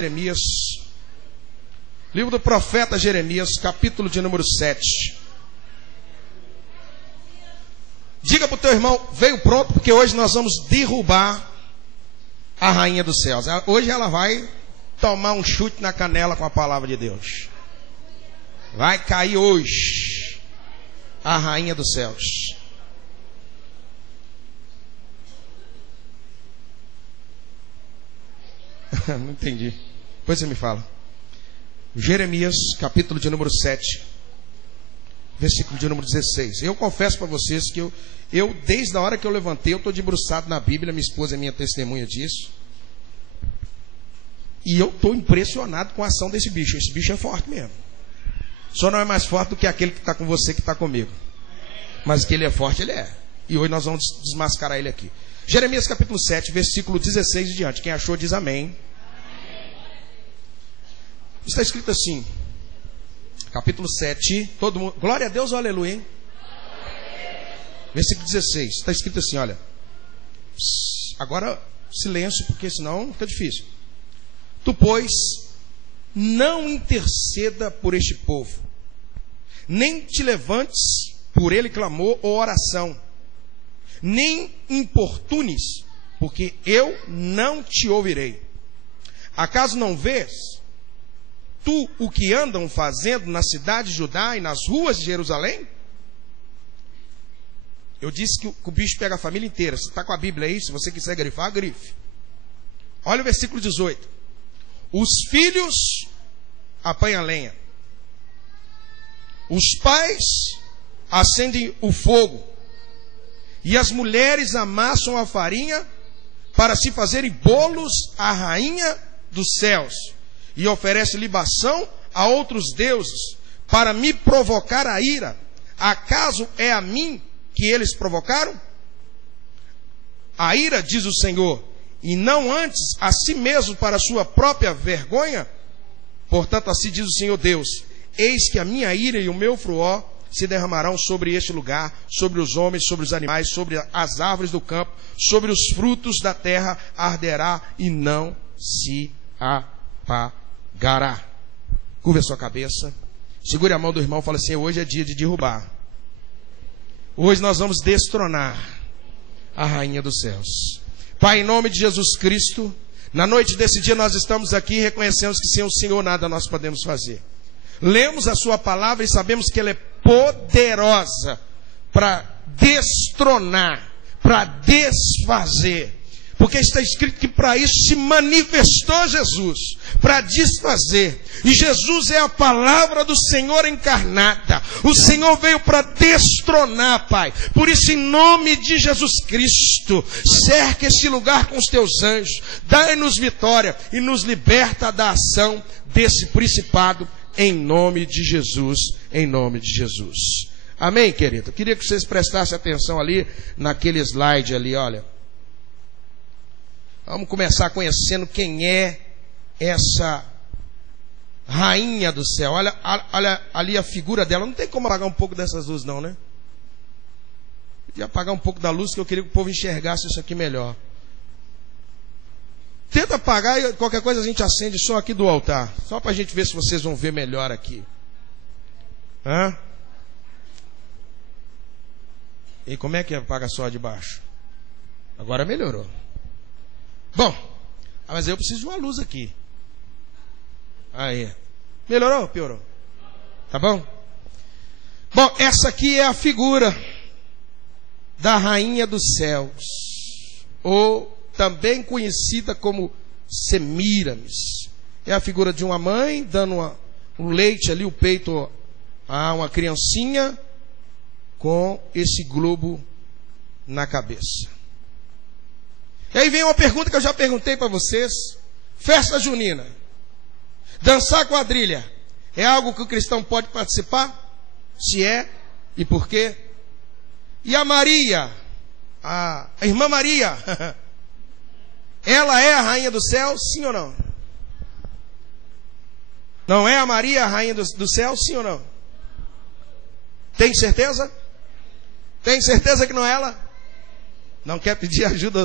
Jeremias, livro do profeta Jeremias, capítulo de número 7. Diga para o teu irmão, veio pronto, porque hoje nós vamos derrubar a rainha dos céus. Hoje ela vai tomar um chute na canela com a palavra de Deus. Vai cair hoje a rainha dos céus. Não entendi. Depois você me fala. Jeremias, capítulo de número 7, versículo de número 16. Eu confesso para vocês que eu desde a hora que eu levantei, eu estou debruçado na Bíblia. Minha esposa é minha testemunha disso. E eu estou impressionado com a ação desse bicho. Esse bicho é forte mesmo. Só não é mais forte do que aquele que está com você, que está comigo. Mas que ele é forte, ele é. E hoje nós vamos desmascarar ele aqui. Jeremias capítulo 7, versículo 16 e diante. Quem achou diz amém. Está escrito assim, capítulo 7, todo mundo, glória a Deus ou aleluia, hein? Versículo 16, está escrito assim, olha. Agora silêncio, porque senão fica difícil. Tu, pois, não interceda por este povo, nem te levantes por ele clamor ou oração, nem importunes, porque eu não te ouvirei. Acaso não vês tu o que andam fazendo na cidade de Judá e nas ruas de Jerusalém? Eu disse que o bicho pega a família inteira. Você está com a Bíblia aí? Se você quiser grifar, grife. Olha o versículo 18. Os filhos apanham lenha, os pais acendem o fogo, e as mulheres amassam a farinha para se fazerem bolos à rainha dos céus, e oferece libação a outros deuses, para me provocar a ira. Acaso é a mim que eles provocaram? A ira, diz o Senhor, e não antes a si mesmo para a sua própria vergonha? Portanto, assim diz o Senhor Deus: eis que a minha ira e o meu furor se derramarão sobre este lugar, sobre os homens, sobre os animais, sobre as árvores do campo, sobre os frutos da terra, arderá e não se apagará. Curva a sua cabeça, segure a mão do irmão e fala assim: hoje é dia de derrubar. Hoje nós vamos destronar a rainha dos céus. Pai, em nome de Jesus Cristo, na noite desse dia nós estamos aqui e reconhecemos que sem o Senhor nada nós podemos fazer. Lemos a sua palavra e sabemos que ela é poderosa para destronar, para desfazer. Porque está escrito que para isso se manifestou Jesus, para desfazer. E Jesus é a palavra do Senhor encarnada. O Senhor veio para destronar, Pai. Por isso, em nome de Jesus Cristo, cerca esse lugar com os teus anjos. Dai-nos vitória e nos liberta da ação desse principado. Em nome de Jesus, em nome de Jesus. Amém, querido? Eu queria que vocês prestassem atenção ali naquele slide ali, olha. Vamos começar conhecendo quem é essa rainha do céu. Olha ali a figura dela. Não tem como apagar um pouco dessas luzes não, né? Podia apagar um pouco da luz, que eu queria que o povo enxergasse isso aqui melhor. Tenta apagar e qualquer coisa a gente acende só aqui do altar. Só para a gente ver se vocês vão ver melhor aqui. Hã? E como é que apaga só de baixo? Agora melhorou. Bom, mas eu preciso de uma luz aqui. Aí. Melhorou ou piorou? Tá bom? Bom, essa aqui é a figura da rainha dos céus, ou também conhecida como Semíramis. É a figura de uma mãe dando um leite ali, o peito a uma criancinha, com esse globo na cabeça. E aí vem uma pergunta que eu já perguntei para vocês. Festa junina, dançar quadrilha, é algo que o cristão pode participar? Se é, e por quê? E a Maria, a irmã Maria, ela é a rainha do céu, sim ou não? Não é a Maria a rainha do céu, sim ou não? Tem certeza? Tem certeza que não é ela? Não quer pedir ajuda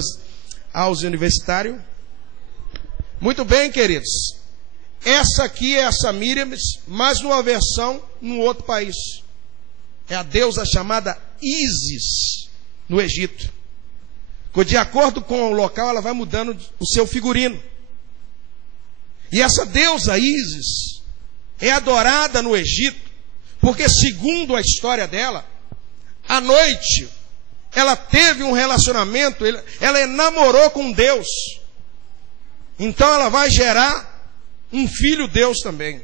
aos universitários? Muito bem, queridos. essa aqui é a Semíramis, mas numa versão num outro país. É a deusa chamada Ísis, no Egito. De acordo com o local, ela vai mudando o seu figurino. E essa deusa Ísis é adorada no Egito, porque segundo a história dela, à noite, ela teve um relacionamento, ela namorou com Deus. Então ela vai gerar um filho Deus também.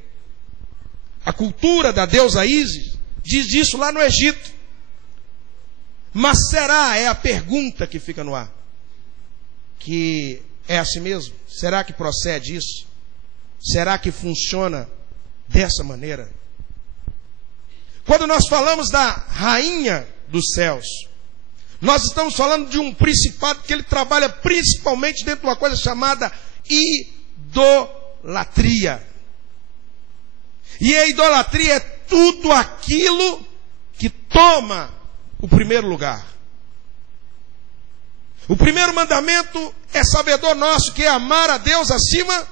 A cultura da deusa Ísis diz isso lá no Egito. Mas será, é a pergunta que fica no ar, que é assim mesmo? Será que procede isso? Será que funciona dessa maneira? Quando nós falamos da rainha dos céus, nós estamos falando de um principado que ele trabalha principalmente dentro de uma coisa chamada idolatria. E a idolatria é tudo aquilo que toma o primeiro lugar. O primeiro mandamento é sabedor nosso, que é amar a Deus acima.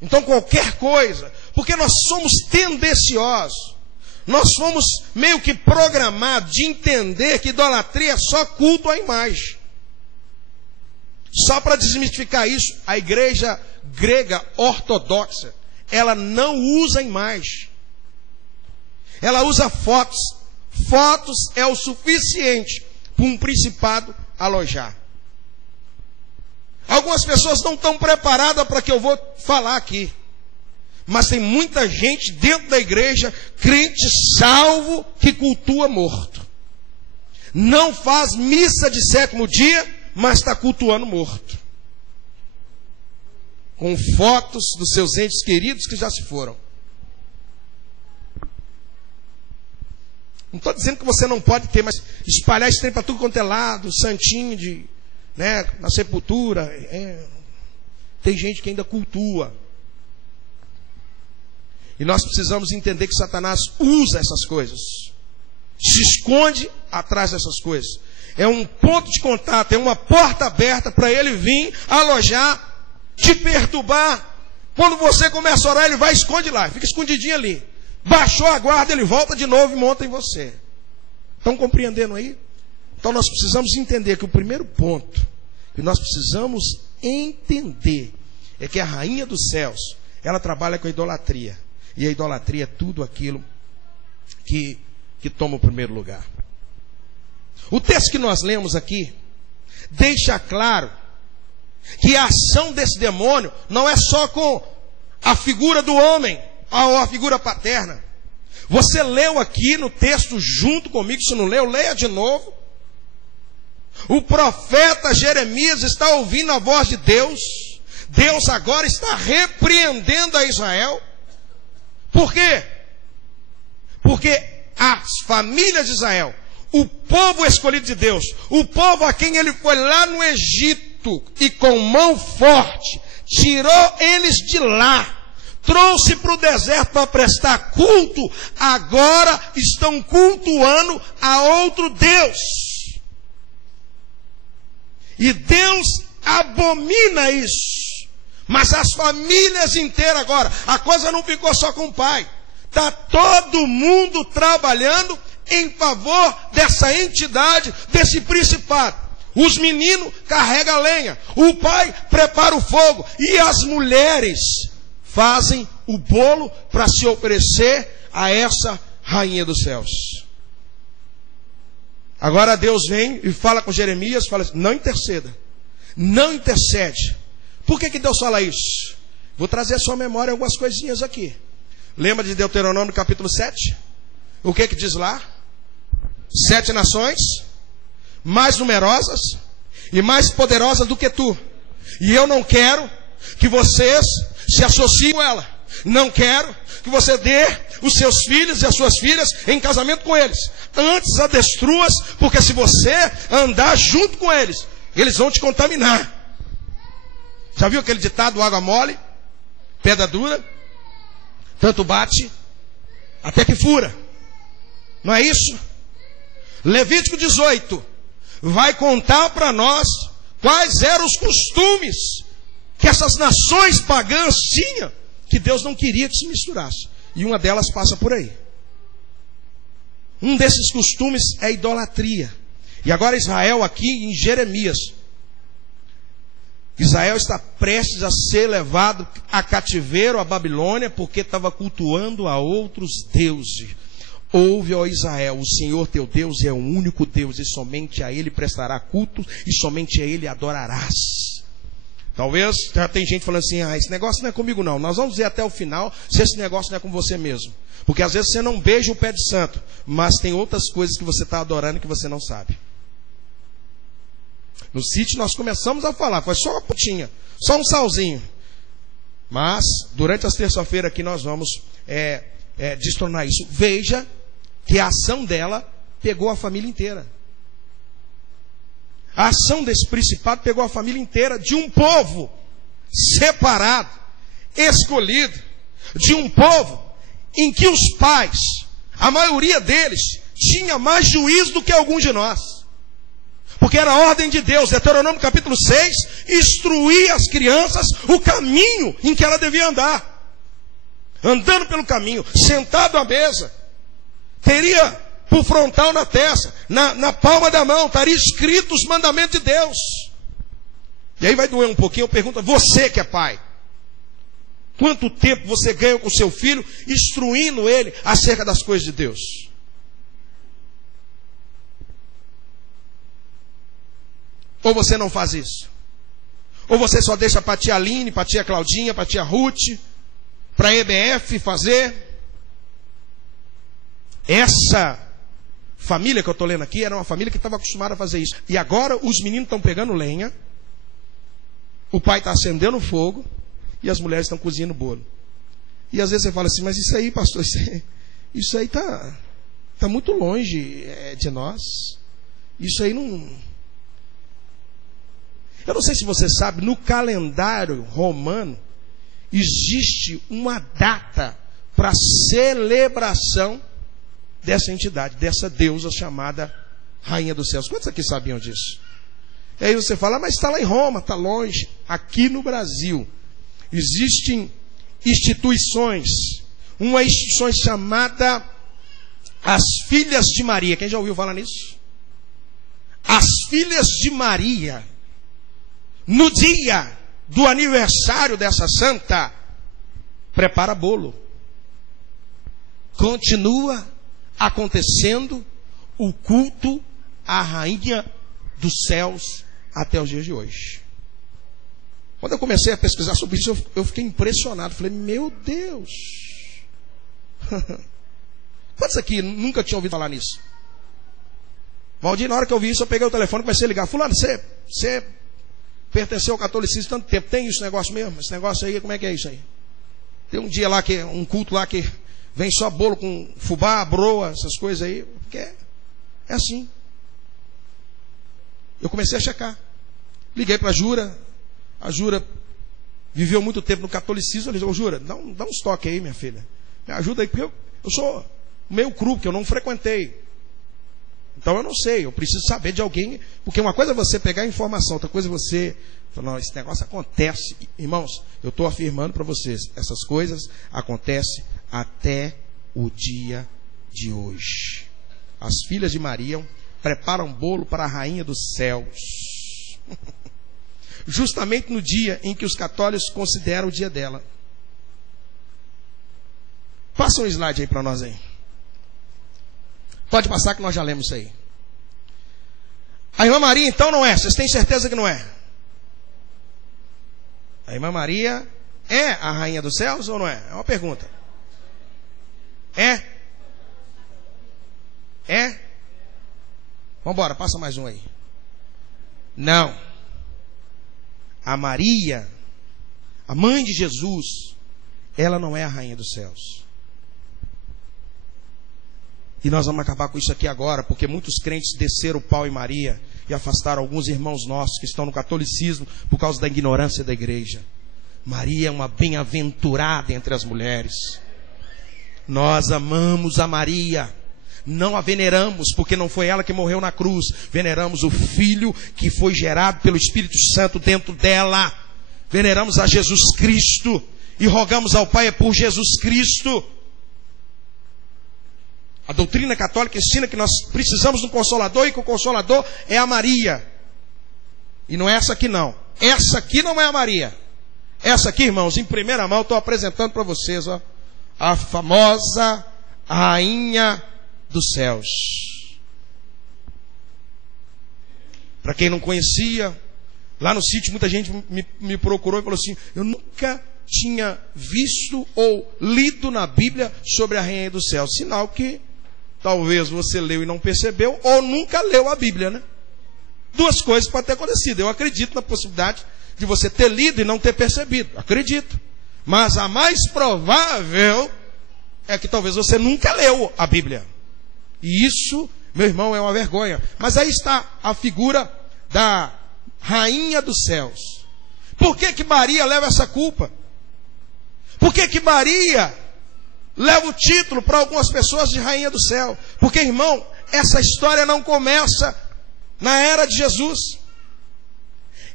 Então qualquer coisa, porque nós somos tendenciosos, nós fomos meio que programados de entender que idolatria é só culto à imagem. Só para desmistificar isso, a igreja grega ortodoxa, ela não usa imagem. Ela usa fotos. Fotos é o suficiente para um principado alojar. Algumas pessoas não estão preparadas para o que eu vou falar aqui. Mas tem muita gente dentro da igreja, crente salvo, que cultua morto. Não faz missa de sétimo dia, mas está cultuando morto. Com fotos dos seus entes queridos que já se foram. Não estou dizendo que você não pode ter, mas espalhar esse trem para tudo quanto é lado, santinho na sepultura. Tem gente que ainda cultua. E nós precisamos entender que Satanás usa essas coisas. Se esconde atrás dessas coisas. É um ponto de contato, é uma porta aberta para ele vir alojar, te perturbar. Quando você começa a orar, ele vai e esconde lá, fica escondidinho ali. Baixou a guarda, ele volta de novo e monta em você. Estão compreendendo aí? Então nós precisamos entender que o primeiro ponto que nós precisamos entender é que a rainha dos céus, ela trabalha com a idolatria. E a idolatria é tudo aquilo que toma o primeiro lugar. O texto que nós lemos aqui deixa claro que a ação desse demônio não é só com a figura do homem, ou a figura paterna. Você leu aqui no texto junto comigo, se não leu, leia de novo. O profeta Jeremias está ouvindo a voz de Deus. Deus agora está repreendendo a Israel. Por quê? Porque as famílias de Israel, o povo escolhido de Deus, o povo a quem ele foi lá no Egito e com mão forte tirou eles de lá, trouxe para o deserto para prestar culto, agora estão cultuando a outro Deus. E Deus abomina isso. Mas as famílias inteiras agora, a coisa não ficou só com o pai. Está todo mundo trabalhando em favor dessa entidade, desse principado. Os meninos carregam a lenha, o pai prepara o fogo e as mulheres fazem o bolo para se oferecer a essa rainha dos céus. Agora Deus vem e fala com Jeremias, fala assim, não interceda, não intercede. Por que Deus fala isso? Vou trazer à sua memória algumas coisinhas aqui. Lembra de Deuteronômio capítulo 7? O que diz lá? 7 nações, mais numerosas e mais poderosas do que tu. E eu não quero que vocês se associem com ela. Não quero que você dê os seus filhos e as suas filhas em casamento com eles. Antes a destruas, porque se você andar junto com eles, eles vão te contaminar. Já viu aquele ditado, água mole, pedra dura, tanto bate, até que fura. Não é isso? Levítico 18 vai contar para nós quais eram os costumes que essas nações pagãs tinham, que Deus não queria que se misturasse. E uma delas passa por aí. Um desses costumes é a idolatria. E agora Israel aqui em Jeremias. Israel está prestes a ser levado a cativeiro à Babilônia, porque estava cultuando a outros deuses. Ouve, ó Israel, o Senhor teu Deus é o único Deus, e somente a Ele prestará culto, e somente a Ele adorarás. Talvez já tem gente falando assim, esse negócio não é comigo não. Nós vamos ver até o final se esse negócio não é com você mesmo. Porque às vezes você não beija o pé de santo, mas tem outras coisas que você está adorando que você não sabe. No sítio nós começamos a falar, foi só uma pontinha, só um salzinho. Mas durante as terça-feiras aqui nós vamos destornar isso. Veja que a ação dela pegou a família inteira. A ação desse principado pegou a família inteira de um povo separado, escolhido, de um povo em que os pais, a maioria deles, tinha mais juízo do que alguns de nós. Porque era a ordem de Deus, Deuteronômio capítulo 6, instruir as crianças o caminho em que ela devia andar. Andando pelo caminho, sentado à mesa, teria por frontal na testa, na palma da mão, estaria escrito os mandamentos de Deus. E aí vai doer um pouquinho, eu pergunto, você que é pai, quanto tempo você ganha com seu filho, instruindo ele acerca das coisas de Deus? Ou você não faz isso? Ou você só deixa para a tia Aline, para a tia Claudinha, para a tia Ruth, para a EBF fazer? Essa família que eu estou lendo aqui era uma família que estava acostumada a fazer isso. E agora os meninos estão pegando lenha, o pai está acendendo fogo e as mulheres estão cozinhando bolo. E às vezes você fala assim, mas isso aí, pastor, isso aí está muito longe de nós. Isso aí não... Eu não sei se você sabe, no calendário romano existe uma data para celebração dessa entidade, dessa deusa chamada Rainha dos Céus. Quantos aqui sabiam disso? E aí você fala, mas está lá em Roma, está longe. Aqui no Brasil existem instituições, uma instituição chamada as Filhas de Maria. Quem já ouviu falar nisso? As Filhas de Maria, no dia do aniversário dessa santa, prepara bolo. Continua acontecendo o culto à Rainha dos Céus até os dias de hoje. Quando eu comecei a pesquisar sobre isso, eu fiquei impressionado. Falei, meu Deus. Quantos aqui nunca tinham ouvido falar nisso? Valdir, na hora que eu vi isso, eu peguei o telefone e comecei a ligar. Fulano, você pertenceu ao catolicismo tanto tempo. Tem esse negócio mesmo? Esse negócio aí, como é que é isso aí? Tem um dia lá, um culto lá que vem só bolo com fubá, broa, essas coisas aí. Porque é assim. Eu comecei a checar. Liguei para a Jura. A Jura viveu muito tempo no catolicismo. Eu disse, ô Jura, dá uns toques aí, minha filha. Me ajuda aí, porque eu sou meio cru, que eu não frequentei. Então eu não sei, eu preciso saber de alguém. Porque uma coisa é você pegar a informação, outra coisa é você falar, não, esse negócio acontece. Irmãos, eu estou afirmando para vocês, essas coisas acontecem até o dia de hoje. As filhas de Maria preparam bolo para a Rainha dos Céus. Justamente no dia em que os católicos consideram o dia dela. Passa um slide aí para nós aí. Pode passar que nós já lemos isso aí. A irmã Maria então não é? Vocês têm certeza que não é? A irmã Maria é a Rainha dos Céus ou não é? É uma pergunta. É? É? Vamos embora, passa mais um aí. Não. A Maria, a mãe de Jesus, ela não é a Rainha dos Céus. E nós vamos acabar com isso aqui agora, porque muitos crentes desceram o pau em Maria e afastaram alguns irmãos nossos que estão no catolicismo por causa da ignorância da igreja. Maria é uma bem-aventurada entre as mulheres. Nós amamos a Maria. Não a veneramos, porque não foi ela que morreu na cruz. Veneramos o Filho que foi gerado pelo Espírito Santo dentro dela. veneramos a Jesus Cristo e rogamos ao Pai por Jesus Cristo. A doutrina católica ensina que nós precisamos de um Consolador e que o Consolador é a Maria. E não é essa aqui não. Essa aqui não é a Maria. Essa aqui, irmãos, em primeira mão, estou apresentando para vocês, ó, a famosa Rainha dos Céus. Para quem não conhecia, lá no sítio muita gente me procurou e falou assim: eu nunca tinha visto ou lido na Bíblia sobre a Rainha dos Céus. Sinal que talvez você leu e não percebeu, ou nunca leu a Bíblia, né? Duas coisas podem ter acontecido. Eu acredito na possibilidade de você ter lido e não ter percebido. Acredito. Mas a mais provável é que talvez você nunca leu a Bíblia. E isso, meu irmão, é uma vergonha. Mas aí está a figura da Rainha dos Céus. Por que que Maria leva essa culpa? Por que que Maria leva o título para algumas pessoas de Rainha do Céu? Porque, irmão, essa história não começa na era de Jesus.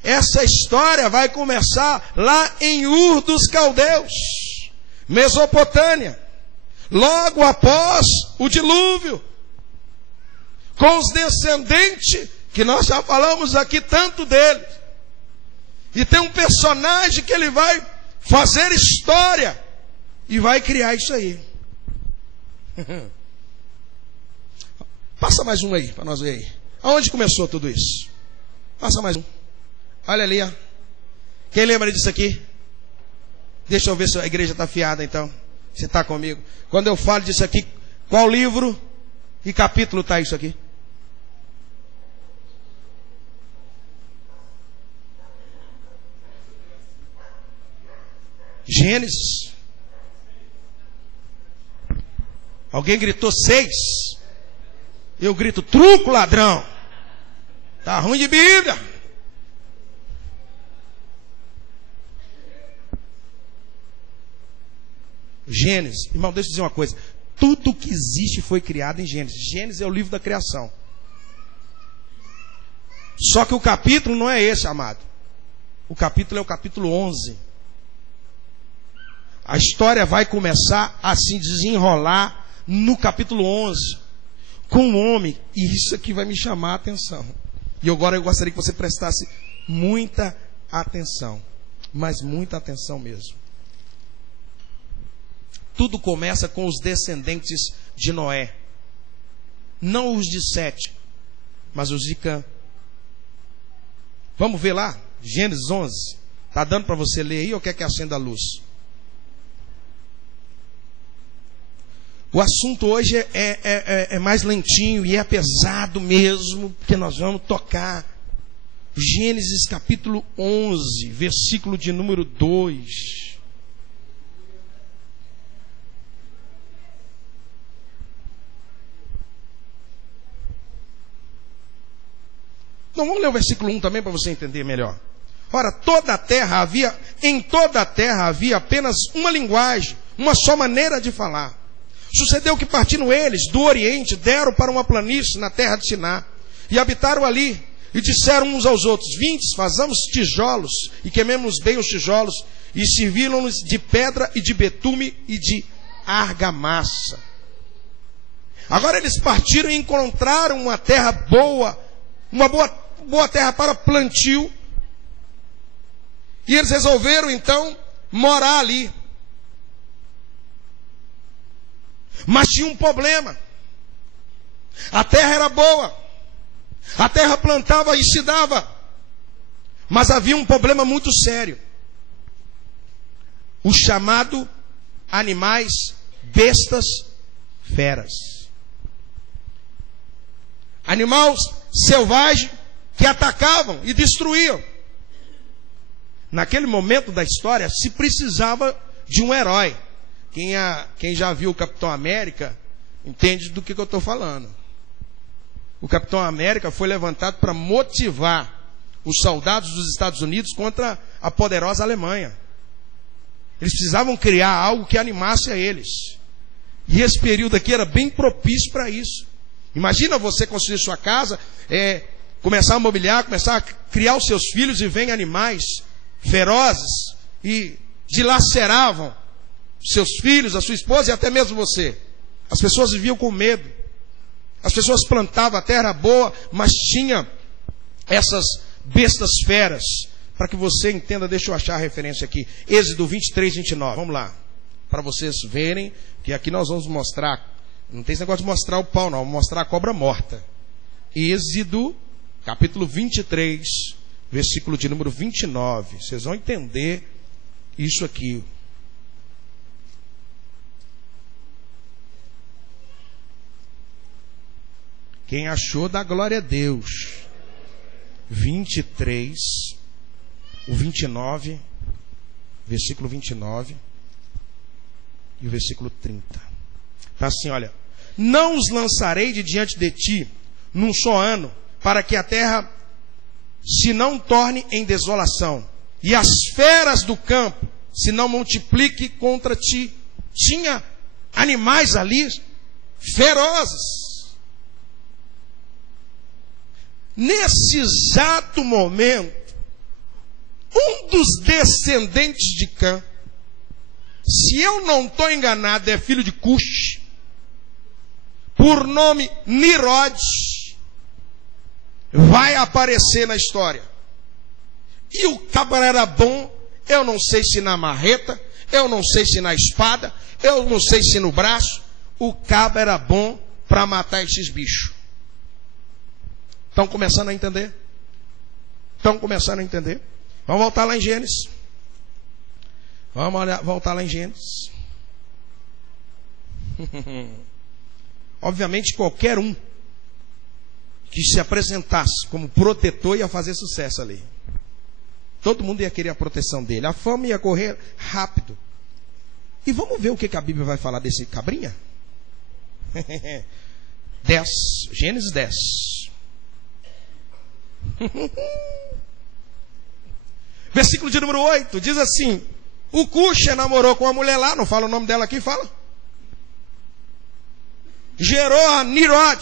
Essa história vai começar lá em Ur dos Caldeus, Mesopotâmia, logo após o dilúvio, com os descendentes que nós já falamos aqui tanto deles. E tem um personagem que ele vai fazer história e vai criar isso aí. Passa mais um aí para nós ver aí. Aonde começou tudo isso? Passa mais um. Olha ali, ó. Quem lembra disso aqui? Deixa eu ver se a igreja está afiada então. Você está comigo? Quando eu falo disso aqui, qual livro e capítulo está isso aqui? Gênesis. Alguém gritou 6? Eu grito: truco, ladrão. Tá ruim de Bíblia. Gênesis. Irmão, deixa eu dizer uma coisa. Tudo que existe foi criado em Gênesis. Gênesis é o livro da criação. Só que o capítulo não é esse, amado. O capítulo é o capítulo 11. A história vai começar a se desenrolar no capítulo 11. Com um homem. E isso aqui vai me chamar a atenção. E agora eu gostaria que você prestasse muita atenção. Mas muita atenção mesmo. Tudo começa com os descendentes de Noé. Não os de Sete, mas os de Cã. Vamos ver lá? Gênesis 11. Está dando para você ler aí ou quer que acenda a luz? O assunto hoje é mais lentinho e é pesado mesmo, porque nós vamos tocar. Gênesis capítulo 11, versículo de número 2. Não, vamos ler o versículo 1 também para você entender melhor. Ora, em toda a terra havia apenas uma linguagem, uma só maneira de falar. Sucedeu que partindo eles do Oriente, deram para uma planície na terra de Siná, e habitaram ali, e disseram uns aos outros: vindes, façamos tijolos, e queimemos bem os tijolos, e serviram-nos de pedra e de betume e de argamassa. Agora eles partiram e encontraram uma terra boa, uma boa terra para plantio, e eles resolveram então morar ali. Mas tinha um problema. A terra era boa, a terra plantava e se dava, mas havia um problema muito sério: o chamado animais, bestas, feras. Animais selvagens que atacavam e destruíam. Naquele momento da história se precisava de um herói. Quem já viu o Capitão América entende do que eu estou falando. O Capitão América foi levantado para motivar os soldados dos Estados Unidos contra a poderosa Alemanha. Eles precisavam criar algo que animasse a eles. E esse período aqui era bem propício para isso. Imagina você construir sua casa, começar a mobiliar, começar a criar os seus filhos, e vem animais ferozes e dilaceravam seus filhos, a sua esposa e até mesmo você. As pessoas viviam com medo. As pessoas plantavam a terra boa, mas tinha essas bestas feras. Para que você entenda, deixa eu achar a referência aqui. Êxodo 23, 29. Vamos lá. Para vocês verem que aqui nós vamos mostrar. Não tem esse negócio de mostrar o pau, não. Vamos mostrar a cobra morta. Êxodo, capítulo 23, versículo de número 29. Vocês vão entender isso aqui. Quem achou, dá glória a Deus. 23, o 29, versículo 29 e o versículo 30. Está assim, olha. Não os lançarei de diante de ti num só ano, para que a terra se não torne em desolação, e as feras do campo se não multiplique contra ti. Tinha animais ali ferozes. Nesse exato momento, um dos descendentes de Cã, se eu não estou enganado, é filho de Cush, por nome Nimrod, vai aparecer na história. E o cabra era bom, eu não sei se na marreta, eu não sei se na espada, eu não sei se no braço. O cabra era bom para matar esses bichos. Estão começando a entender? Estão começando a entender? Vamos voltar lá em Gênesis. Voltar lá em Gênesis. Obviamente qualquer um que se apresentasse como protetor ia fazer sucesso ali. Todo mundo ia querer a proteção dele. A fama ia correr rápido. E vamos ver o que a Bíblia vai falar desse cabrinha? 10. Gênesis 10. Versículo de número 8. Diz assim: o Cuxa namorou com uma mulher lá. Não fala o nome dela aqui, fala. Gerou a Nimrod,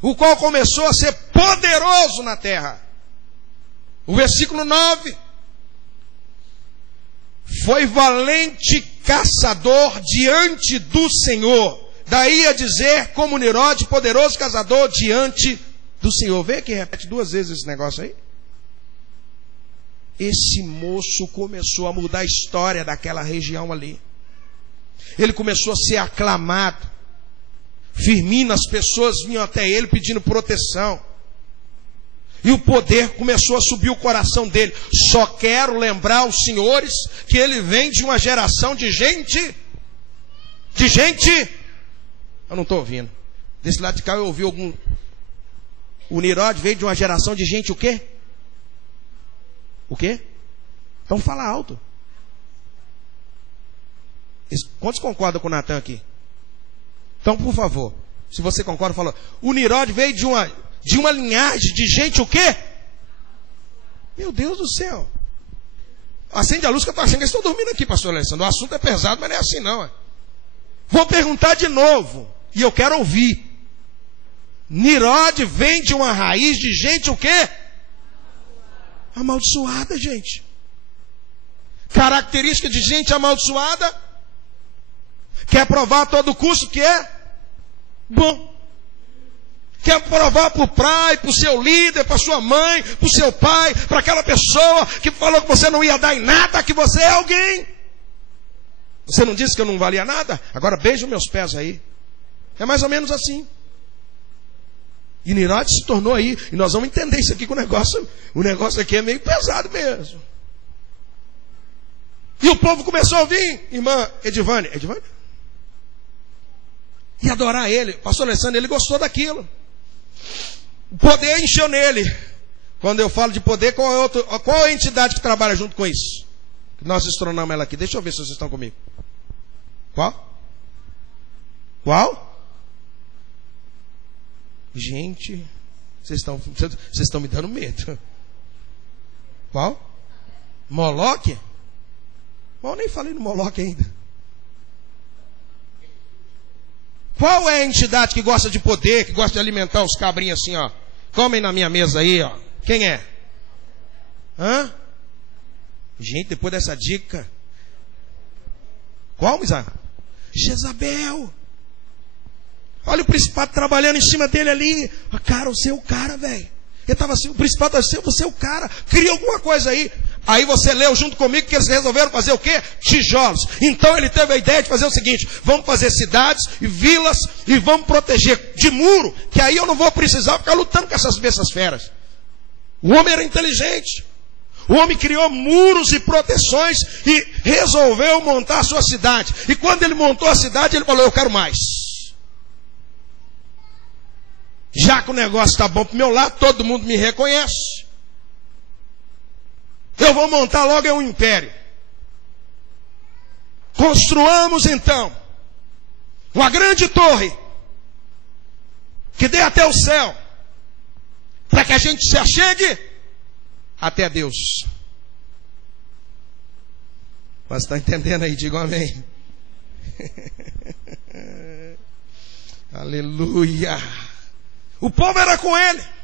o qual começou a ser poderoso na terra. O versículo 9: foi valente caçador diante do Senhor. Daí a dizer, como Nimrod, poderoso caçador diante do Senhor. Vê que repete 2 vezes esse negócio aí. Esse moço começou a mudar a história daquela região ali. Ele começou a ser aclamado. Firmino, as pessoas vinham até ele pedindo proteção. E o poder começou a subir o coração dele. Só quero lembrar os senhores que ele vem de uma geração de gente. De gente. Eu não estou ouvindo. Desse lado de cá eu ouvi algum. O Nimrod veio de uma geração de gente o quê? O quê? Então fala alto. Quantos concordam com o Natan aqui? Então, por favor, se você concorda, fala. O Nimrod veio de uma linhagem de gente o quê? Meu Deus do céu. Acende a luz que eu estou achando que estou dormindo aqui, pastor Alessandro. O assunto é pesado, mas não é assim não. Vou perguntar de novo. E eu quero ouvir. Nimrod vem de uma raiz de gente o quê? Amaldiçoada, gente. Característica de gente amaldiçoada. Quer provar a todo custo que é bom. Quer provar para o pai, para o seu líder, para sua mãe, para o seu pai, para aquela pessoa que falou que você não ia dar em nada, que você é alguém. Você não disse que eu não valia nada? Agora beija meus pés aí. É mais ou menos assim. E Nimrod se tornou aí. E nós vamos entender isso aqui, que o negócio aqui é meio pesado mesmo. E o povo começou a ouvir, irmã Edivane. E adorar ele. Pastor Alessandro, ele gostou daquilo. O poder encheu nele. Quando eu falo de poder, qual é a entidade que trabalha junto com isso? Nós estronamos ela aqui. Deixa eu ver se vocês estão comigo. Qual? Gente, vocês estão me dando medo. Qual? Moloque? Eu nem falei no Moloque ainda. Qual é a entidade que gosta de poder, que gosta de alimentar os cabrinhos assim, ó? Comem na minha mesa aí, ó. Quem é? Gente, depois dessa dica. Qual, Misa? Jezabel. Olha o principado trabalhando em cima dele ali. Cara, você é o cara, velho. Ele estava assim, o principado estava assim, você é o cara. Cria alguma coisa aí. Aí você leu junto comigo que eles resolveram fazer o quê? Tijolos. Então ele teve a ideia de fazer o seguinte: vamos fazer cidades e vilas e vamos proteger de muro, que aí eu não vou precisar ficar lutando com essas bestas feras. O homem era inteligente. O homem criou muros e proteções e resolveu montar a sua cidade. E quando ele montou a cidade, ele falou: eu quero mais. Já que o negócio está bom para o meu lado, todo mundo me reconhece. Eu vou montar logo um império. Construamos então uma grande torre que dê até o céu, para que a gente se achegue até Deus. Mas está entendendo aí? Diga amém. Aleluia. O povo era com ele.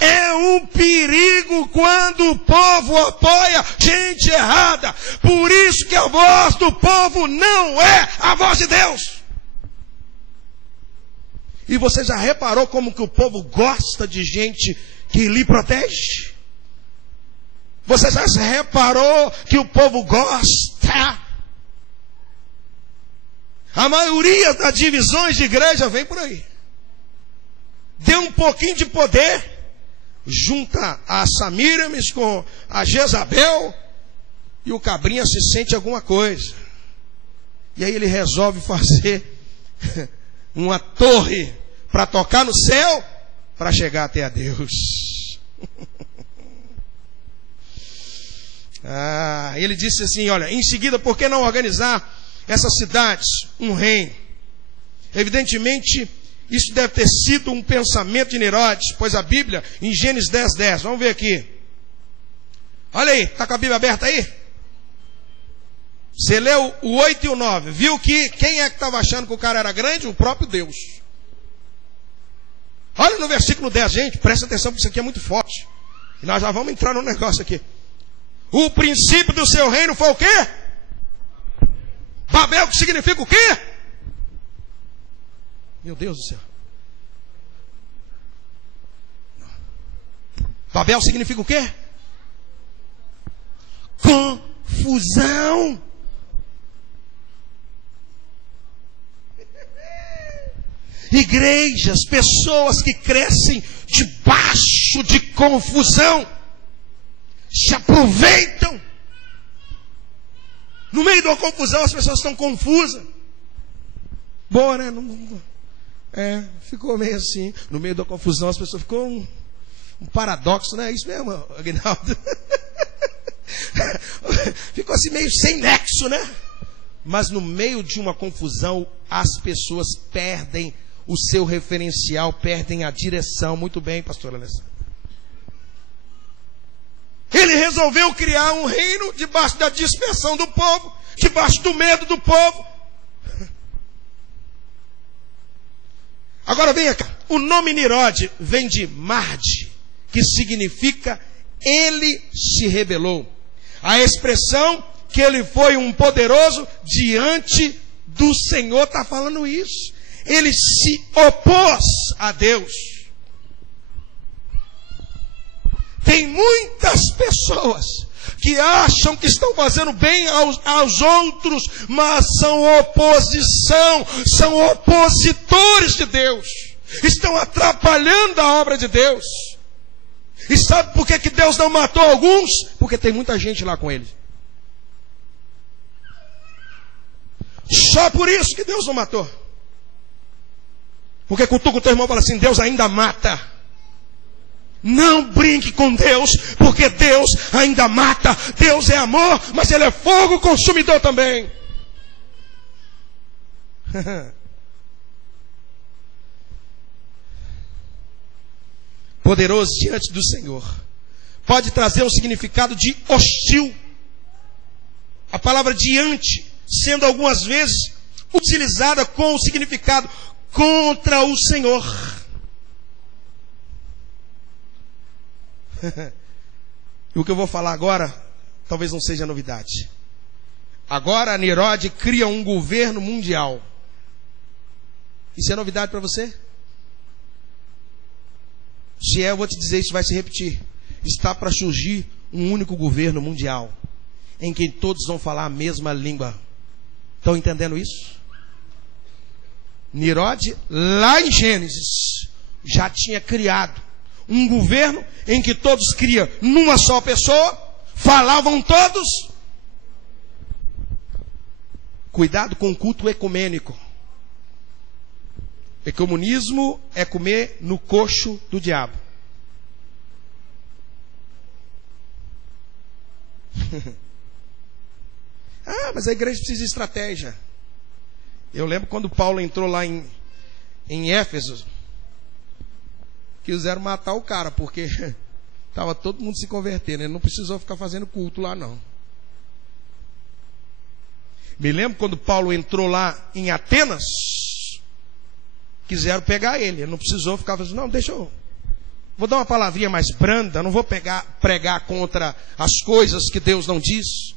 É um perigo quando o povo apoia gente errada. Por isso que a voz do povo não é a voz de Deus. E você já reparou como que o povo gosta de gente que lhe protege? Você já reparou que o povo gosta? A maioria das divisões de igreja vem por aí. Dê um pouquinho de poder, junta a Samíramis com a Jezabel, e o cabrinha se sente alguma coisa. E aí ele resolve fazer uma torre para tocar no céu, para chegar até a Deus. Ele disse assim: olha, em seguida, por que não organizar essas cidades, um reino? Evidentemente, isso deve ter sido um pensamento de Nirodes, pois a Bíblia, em Gênesis 10:10, vamos ver aqui. Olha aí, está com a Bíblia aberta aí? Você leu o 8 e o 9, viu que quem é que estava achando que o cara era grande? O próprio Deus. Olha no versículo 10, gente, presta atenção porque isso aqui é muito forte. E nós já vamos entrar no negócio aqui. O princípio do seu reino foi o quê? Babel, que significa o quê? Meu Deus do céu. Babel significa o quê? Confusão. Igrejas, pessoas que crescem debaixo de confusão, se aproveitam. No meio da confusão as pessoas estão confusas. Boa, né? Ficou meio assim. No meio da confusão as pessoas ficou um paradoxo, né? Isso mesmo, Aguinaldo. Ficou assim meio sem nexo, né? Mas no meio de uma confusão as pessoas perdem o seu referencial, perdem a direção. Muito bem, pastor Alessandro. Ele resolveu criar um reino debaixo da dispersão do povo, debaixo do medo do povo. Agora venha cá. O nome Nirode vem de Marde, que significa ele se rebelou. A expressão que ele foi um poderoso diante do Senhor está falando isso. Ele se opôs a Deus. Tem muitas pessoas que acham que estão fazendo bem aos outros, mas são oposição, são opositores de Deus. Estão atrapalhando a obra de Deus. E sabe por que Deus não matou alguns? Porque tem muita gente lá com ele. Só por isso que Deus não matou. Porque cutuca o teu irmão e fala assim: Deus ainda mata. Não brinque com Deus, porque Deus ainda mata. Deus é amor, mas Ele é fogo consumidor também. Poderoso diante do Senhor pode trazer um significado de hostil. A palavra diante, sendo algumas vezes utilizada com o significado contra o Senhor. E o que eu vou falar agora, talvez não seja novidade. Agora Nirode cria um governo mundial. Isso é novidade para você? Se é, eu vou te dizer, isso vai se repetir. Está para surgir um único governo mundial, em que todos vão falar a mesma língua. Estão entendendo isso? Nirode, lá em Gênesis, já tinha criado um governo em que todos criam numa só pessoa, falavam todos. Cuidado com o culto ecumênico. Ecumenismo é comer no coxo do diabo. Ah, mas a igreja precisa de estratégia. Eu lembro quando Paulo entrou lá em Éfeso, quiseram matar o cara, porque estava todo mundo se convertendo. Ele não precisou ficar fazendo culto lá, não. Me lembro quando Paulo entrou lá em Atenas, quiseram pegar ele. Ele não precisou ficar fazendo, não, deixa eu... Vou dar uma palavrinha mais branda, não vou pregar contra as coisas que Deus não diz.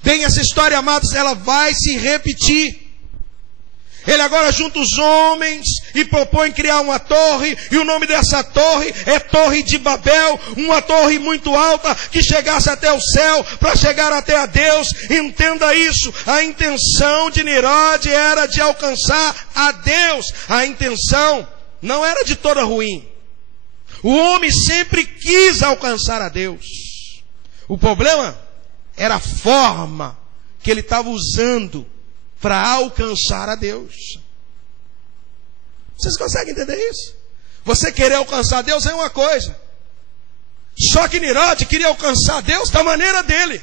Bem, essa história, amados, ela vai se repetir. Ele agora junta os homens e propõe criar uma torre, e o nome dessa torre é Torre de Babel, uma torre muito alta que chegasse até o céu, para chegar até a Deus. Entenda isso, a intenção de Nirode era de alcançar a Deus. A intenção não era de toda ruim. O homem sempre quis alcançar a Deus. O problema era a forma que ele estava usando para alcançar a Deus. Vocês conseguem entender isso? Você querer alcançar a Deus é uma coisa. Só que Nirode queria alcançar a Deus da maneira dele.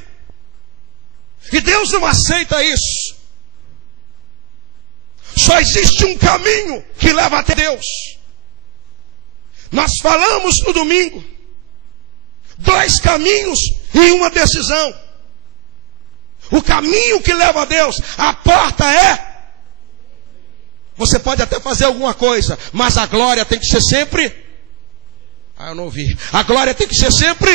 E Deus não aceita isso. Só existe um caminho que leva até Deus. Nós falamos no domingo 2 caminhos e uma decisão. O caminho que leva a Deus, a porta é... Você pode até fazer alguma coisa, mas a glória tem que ser sempre... eu não ouvi. A glória tem que ser sempre...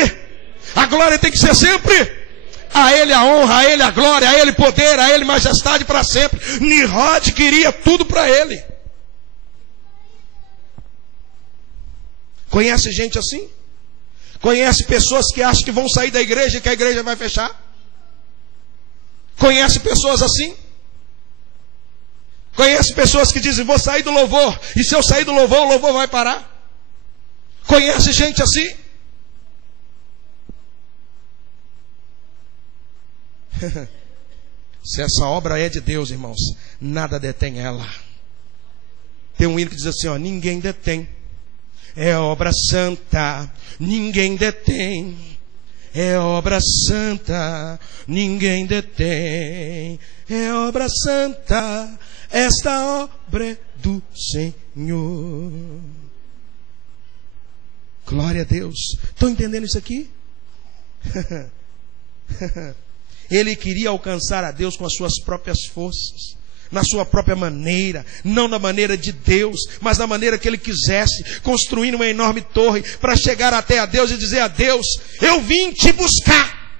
A glória tem que ser sempre... A Ele a honra, a Ele a glória, a Ele poder, a Ele majestade para sempre. Nirode queria tudo para Ele. Conhece gente assim? Conhece pessoas que acham que vão sair da igreja e que a igreja vai fechar? Conhece pessoas assim? Conhece pessoas que dizem, vou sair do louvor, e se eu sair do louvor, o louvor vai parar? Conhece gente assim? Se essa obra é de Deus, irmãos, nada detém ela. Tem um hino que diz assim, ó, ninguém detém. É obra santa, ninguém detém. É obra santa, ninguém detém. É obra santa, esta obra é do Senhor. Glória a Deus. Estão entendendo isso aqui? Ele queria alcançar a Deus com as suas próprias forças, na sua própria maneira, não na maneira de Deus, mas na maneira que ele quisesse, construindo uma enorme torre para chegar até a Deus e dizer a Deus, eu vim te buscar.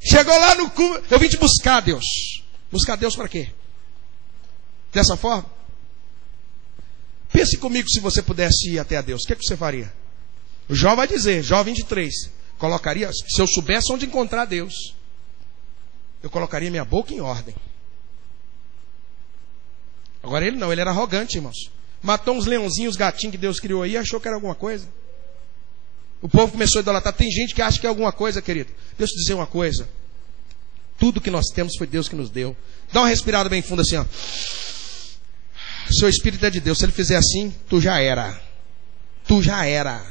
Chegou lá no cu, eu vim te buscar, Deus. Buscar Deus para quê? Dessa forma? Pense comigo, se você pudesse ir até a Deus, o que você faria? O Jó vai dizer, Jó 23, colocaria, se eu soubesse onde encontrar Deus, eu colocaria minha boca em ordem. Agora ele não, ele era arrogante, irmãos. Matou uns leãozinhos, gatinhos que Deus criou aí e achou que era alguma coisa. O povo começou a idolatrar. Tem gente que acha que é alguma coisa, querido. Deixa eu te dizer uma coisa. Tudo que nós temos foi Deus que nos deu. Dá uma respirada bem funda assim, ó. Seu espírito é de Deus. Se ele fizer assim, tu já era. Tu já era.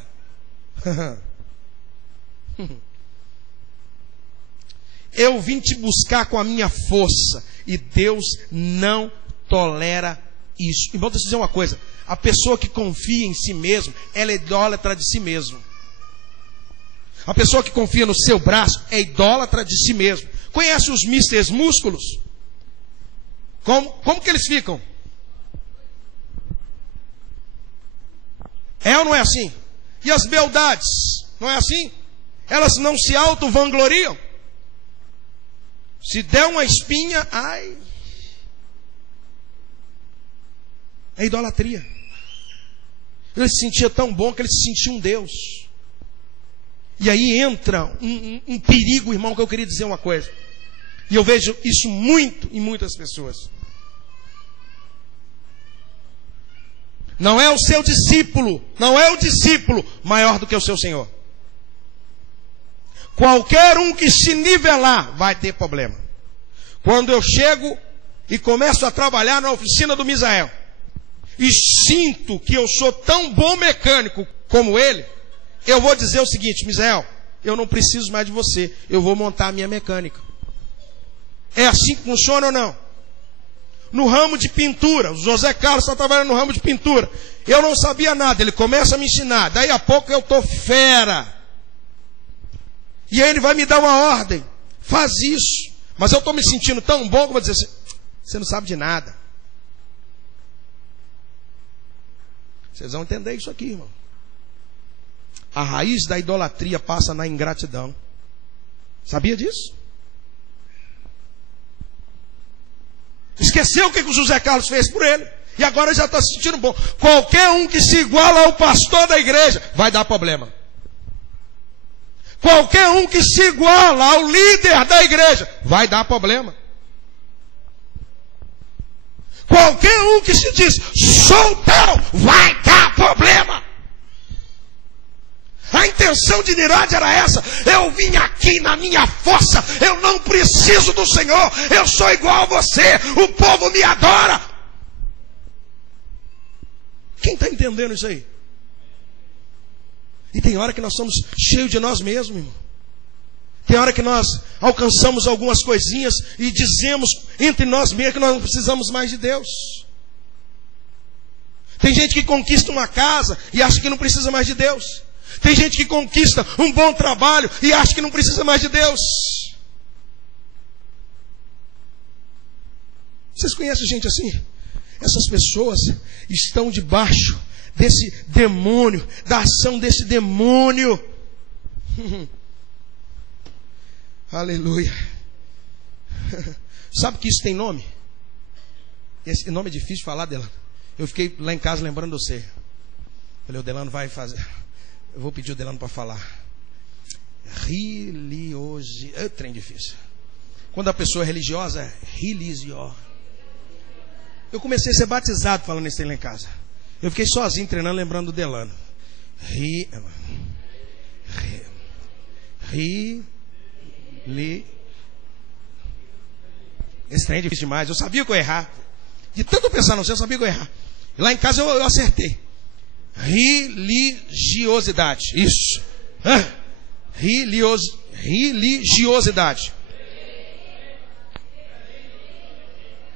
Eu vim te buscar com a minha força. E Deus não tolera isso. E vou te dizer uma coisa. A pessoa que confia em si mesmo, ela é idólatra de si mesmo. A pessoa que confia no seu braço é idólatra de si mesmo. Conhece os Mr. Músculos? Como que eles ficam? É ou não é assim? E as beldades, não é assim? Elas não se auto-vangloriam? Se der uma espinha, ai, é idolatria. Ele se sentia tão bom que ele se sentia um Deus. E aí entra um perigo, irmão, que eu queria dizer uma coisa. E eu vejo isso muito em muitas pessoas. Não é o seu discípulo, não é o discípulo maior do que o seu Senhor. Qualquer um que se nivelar vai ter problema. Quando eu chego e começo a trabalhar na oficina do Misael, e sinto que eu sou tão bom mecânico como ele, eu vou dizer o seguinte: Misael, eu não preciso mais de você, eu vou montar a minha mecânica. É assim que funciona ou não? No ramo de pintura, o José Carlos está trabalhando no ramo de pintura. Eu não sabia nada, ele começa a me ensinar. Daí a pouco eu estou fera. E aí ele vai me dar uma ordem: faz isso. Mas eu estou me sentindo tão bom que eu vou dizer assim: você não sabe de nada. Vocês vão entender isso aqui, irmão. A raiz da idolatria passa na ingratidão. Sabia disso? Esqueceu o que o José Carlos fez por ele. E agora já está se sentindo bom. Qualquer um que se iguala ao pastor da igreja vai dar problema. Qualquer um que se iguala ao líder da igreja vai dar problema. Qualquer um que se diz sou tal vai dar problema. A intenção de Nirad era essa: eu vim aqui na minha força, eu não preciso do Senhor, eu sou igual a você, o povo me adora. Quem está entendendo isso aí? E tem hora que nós somos cheios de nós mesmos, irmão. Tem hora que nós alcançamos algumas coisinhas e dizemos entre nós mesmos que nós não precisamos mais de Deus. Tem gente que conquista uma casa e acha que não precisa mais de Deus. Tem gente que conquista um bom trabalho e acha que não precisa mais de Deus. Vocês conhecem gente assim? Essas pessoas estão debaixo desse demônio, da ação desse demônio. Aleluia. Sabe que isso tem nome? Esse nome é difícil de falar, Delano. Eu fiquei lá em casa lembrando de você. Falei, o Delano vai fazer. Eu vou pedir o Delano para falar. Religiosidade. É trem difícil. Quando a pessoa é religiosa, é religió. Eu comecei a ser batizado falando isso lá em casa. Eu fiquei sozinho treinando, lembrando do Delano. Esse trem é difícil demais. Eu sabia que eu ia errar. De tanto pensar no céu, eu sabia que eu ia errar. E lá em casa eu acertei. Religiosidade. Isso. Religiosidade.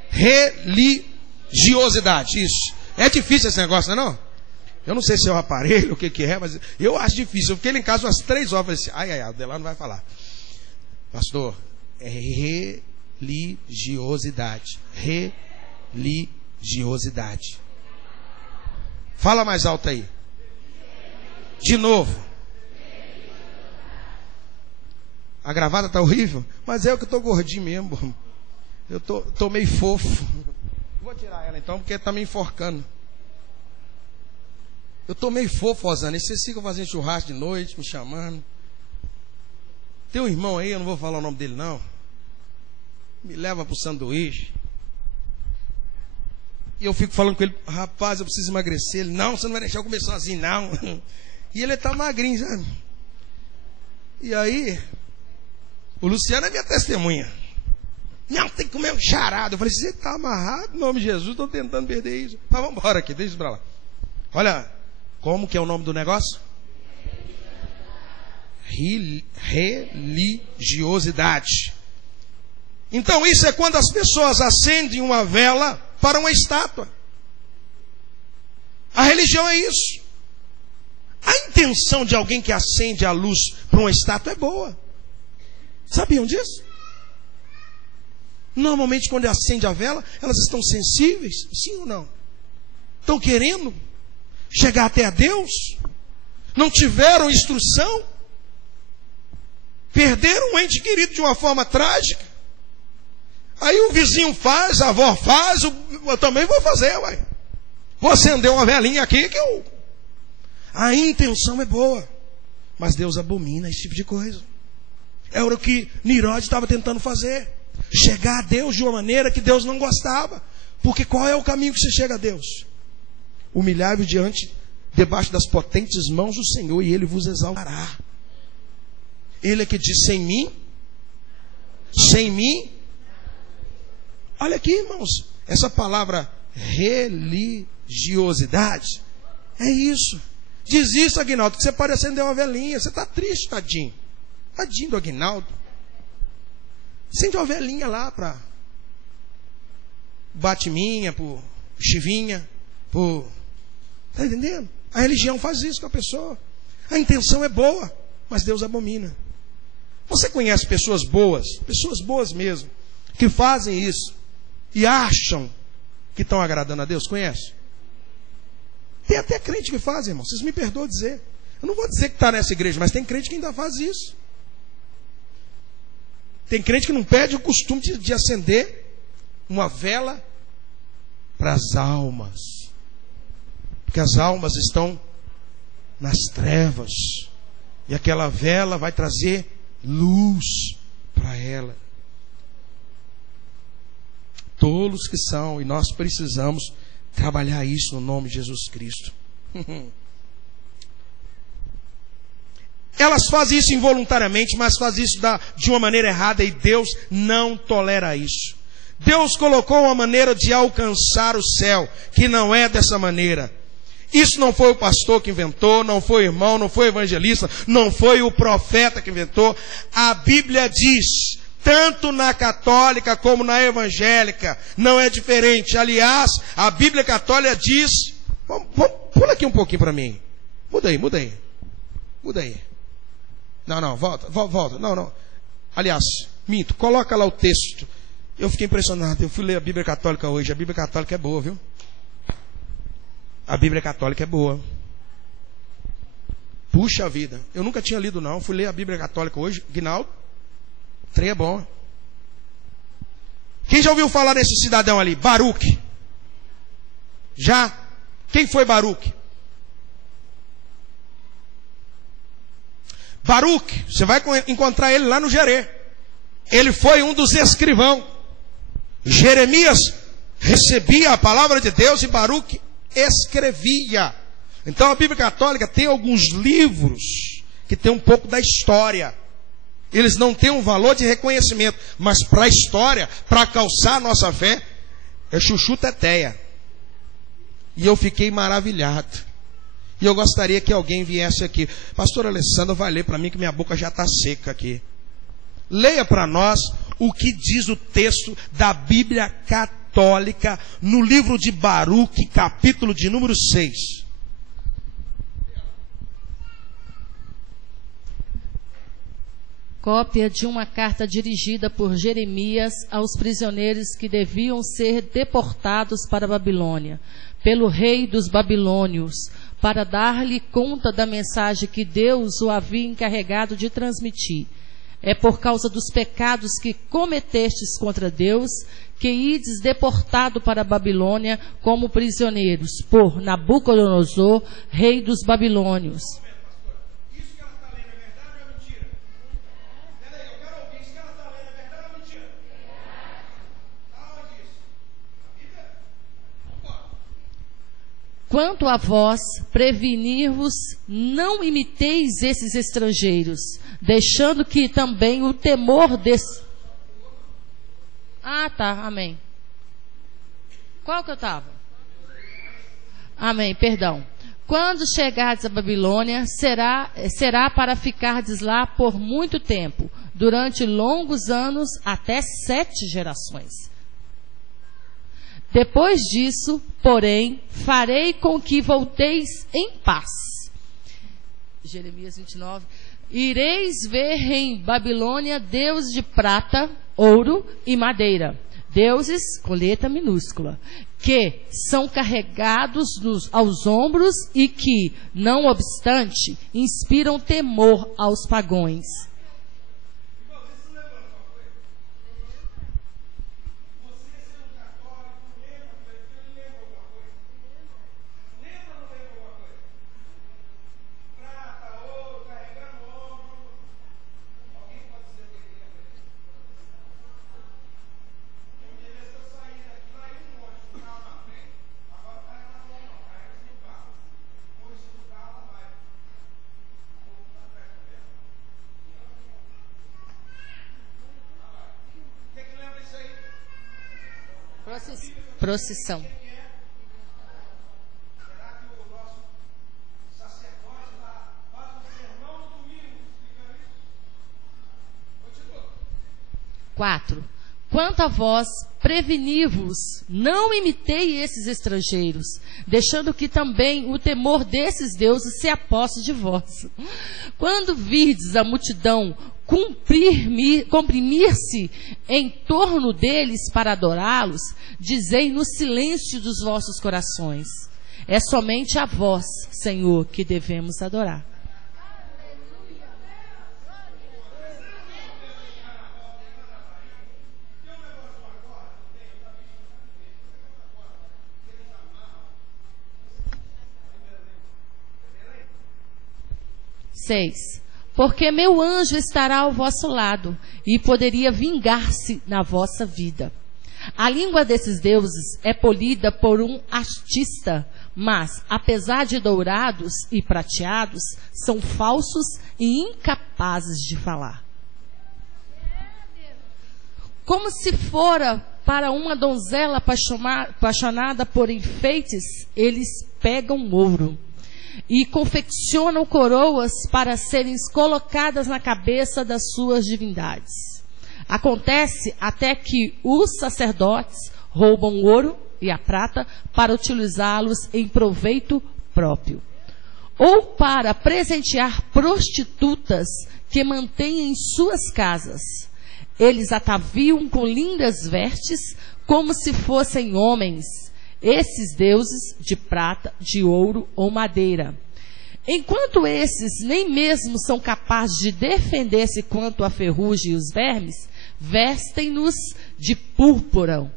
Religiosidade. Isso. É difícil esse negócio, não é não? Eu não sei se é o aparelho, o que é, mas eu acho difícil. Eu fiquei lá em casa umas 3 horas. Falei assim, o Delano vai falar. Pastor, é religiosidade. Religiosidade. Fala mais alto aí. De novo. A gravata está horrível, mas é que eu estou gordinho mesmo. Eu tô meio fofo. Vou tirar ela então, porque está me enforcando. Eu estou meio fofo, Rosana. E vocês ficam fazendo churrasco de noite, me chamando. Tem um irmão aí, eu não vou falar o nome dele não. Me leva para o sanduíche. E eu fico falando com ele, rapaz, eu preciso emagrecer. Ele, não, você não vai deixar eu comer sozinho, não. E ele está magrinho, sabe? E aí, o Luciano é minha testemunha. Não, tem que comer um charado. Eu falei, você está amarrado? Em nome de Jesus, estou tentando perder isso. Mas vamos embora aqui, deixa isso para lá. Olha, como que é o nome do negócio? Religiosidade. Então isso é quando as pessoas acendem uma vela para uma estátua. A religião é isso. A intenção de alguém que acende a luz para uma estátua é boa. Sabiam disso? Normalmente quando acende a vela, elas estão sensíveis, sim ou não? Estão querendo chegar até a Deus, não tiveram instrução, perderam um ente querido de uma forma trágica. Aí o vizinho faz, a avó faz, eu também vou fazer, uai. Vou acender uma velinha aqui que eu... A intenção é boa, mas Deus abomina esse tipo de coisa. Era o que Nirode estava tentando fazer. Chegar a Deus de uma maneira que Deus não gostava. Porque qual é o caminho que você chega a Deus? Humilhai-vos debaixo das potentes mãos do Senhor, e Ele vos exaltará. Ele é que diz: sem mim. Olha aqui, irmãos, essa palavra religiosidade é isso. Diz isso, Aguinaldo, que você pode acender uma velinha. Você está triste, tadinho. Tadinho do Aguinaldo. Acende uma velinha lá para Batiminha, por Chivinha, por... Está entendendo? A religião faz isso com a pessoa. A intenção é boa, mas Deus abomina. Você conhece pessoas boas mesmo, que fazem isso e acham que estão agradando a Deus? Conhece? Tem até crente que faz, irmão. Vocês me perdoam dizer. Eu não vou dizer que está nessa igreja, mas tem crente que ainda faz isso. Tem crente que não perde o costume de acender uma vela para as almas. Porque as almas estão nas trevas. E aquela vela vai trazer luz para ela. Tolos que são, e nós precisamos trabalhar isso no nome de Jesus Cristo. Elas fazem isso involuntariamente, mas fazem isso de uma maneira errada, e Deus não tolera isso. Deus colocou uma maneira de alcançar o céu, que não é dessa maneira. Isso não foi o pastor que inventou, não foi o irmão, não foi o evangelista, não foi o profeta que inventou. A Bíblia diz, tanto na católica como na evangélica, não é diferente. Aliás, a Bíblia católica diz... Pula aqui um pouquinho para mim. Muda aí. Não, volta. Não. Aliás, minto, coloca lá o texto. Eu fiquei impressionado, eu fui ler a Bíblia católica hoje. A Bíblia católica é boa, viu? A Bíblia católica é boa. Puxa vida, eu nunca tinha lido não. Fui ler a Bíblia católica hoje. Guinaldo, o trem é bom. Quem já ouviu falar nesse cidadão ali? Baruque. Já? Quem foi Baruque? Baruque, você vai encontrar ele lá no Gerê. Ele foi um dos escrivãos. Jeremias recebia a palavra de Deus e Baruque escrevia. Então a Bíblia católica tem alguns livros que tem um pouco da história. Eles não têm um valor de reconhecimento, mas para a história, para calçar a nossa fé, é chuchu teteia. E eu fiquei maravilhado. E eu gostaria que alguém viesse aqui. Pastor Alessandro vai ler para mim, que minha boca já está seca aqui. Leia para nós o que diz o texto da Bíblia católica no livro de Baruque, capítulo de número 6. Cópia de uma carta dirigida por Jeremias aos prisioneiros que deviam ser deportados para a Babilônia, pelo rei dos babilônios, para dar-lhe conta da mensagem que Deus o havia encarregado de transmitir. É por causa dos pecados que cometestes contra Deus, que ides deportado para a Babilônia como prisioneiros, por Nabucodonosor, rei dos babilônios. Isso que ela está lendo é verdade ou é mentira? Peraí, eu quero ouvir. Isso que ela está lendo é verdade ou mentira? Aonde isso? Na Bíblia? Vambora. Quanto a vós, prevenir-vos, não imiteis esses estrangeiros, deixando que também o temor desse... Ah, tá, amém. Qual que eu estava? Amém, perdão. Quando chegardes à Babilônia, será para ficardes lá por muito tempo, durante longos anos, até 7 gerações. Depois disso, porém, farei com que volteis em paz. Jeremias 29. Ireis ver em Babilônia deuses de prata, ouro e madeira, Deuses, com letra minúscula, que são carregados aos ombros e que, não obstante, inspiram temor aos pagãos. Procissão. Será que o nosso sacerdote lá faz um sermão no domingo explicando isso? Continua. 4. Quanto a vós, preveni-vos, não imitei esses estrangeiros, deixando que também o temor desses deuses se aposse de vós. Quando virdes a multidão comprimir-se em torno deles para adorá-los, dizei no silêncio dos vossos corações: é somente a vós, Senhor, que devemos adorar. Seis. Porque meu anjo estará ao vosso lado e poderia vingar-se na vossa vida. A língua desses deuses é polida por um artista, mas, apesar de dourados e prateados, são falsos e incapazes de falar. Como se fora para uma donzela apaixonada por enfeites, eles pegam ouro e confeccionam coroas para serem colocadas na cabeça das suas divindades. Acontece até que os sacerdotes roubam o ouro e a prata para utilizá-los em proveito próprio, ou para presentear prostitutas que mantêm em suas casas. Eles ataviam com lindas vestes como se fossem homens, esses deuses de prata, de ouro ou madeira. Enquanto esses nem mesmo são capazes de defender-se quanto à ferrugem e os vermes, vestem-nos de púrpura.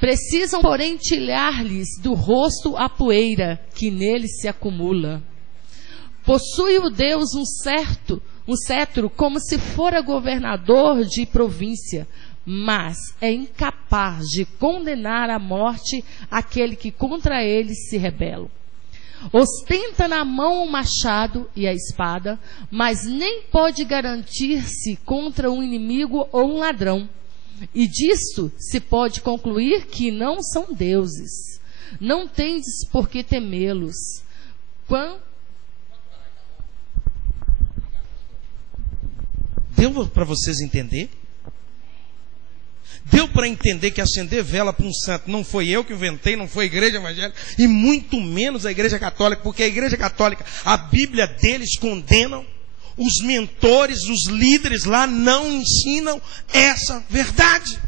Precisam, porém, tirar-lhes do rosto a poeira que neles se acumula. Possui o Deus um cetro como se fora governador de província, mas é incapaz de condenar à morte aquele que contra ele se rebela. Ostenta na mão o machado e a espada, mas nem pode garantir-se contra um inimigo ou um ladrão. E disto se pode concluir que não são deuses. Não tendes por que temê-los. Deu para vocês entender? Deu para entender que acender vela para um santo não foi eu que inventei, não foi a igreja evangélica, e muito menos a igreja católica, porque a igreja católica, a Bíblia deles condenam, os mentores, os líderes lá não ensinam essa verdade.